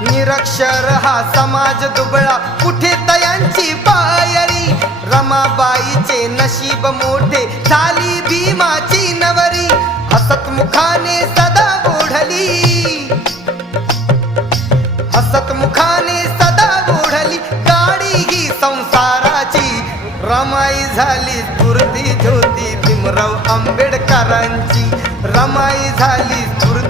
निरक्षर हा समाज दुबळा, कुठे तयांची पायरी. रमाबाईचे नशीब मोठे, झाली भीमाची नवरी. हसतमुखाने सदा ओढली, हसतमुखाने सदा ओढली गाडी ही संसाराची. रमाई झाली स्फूर्ती ज्योती भीमराव आंबेडकरांची. रमाई झाली स्फूर्ती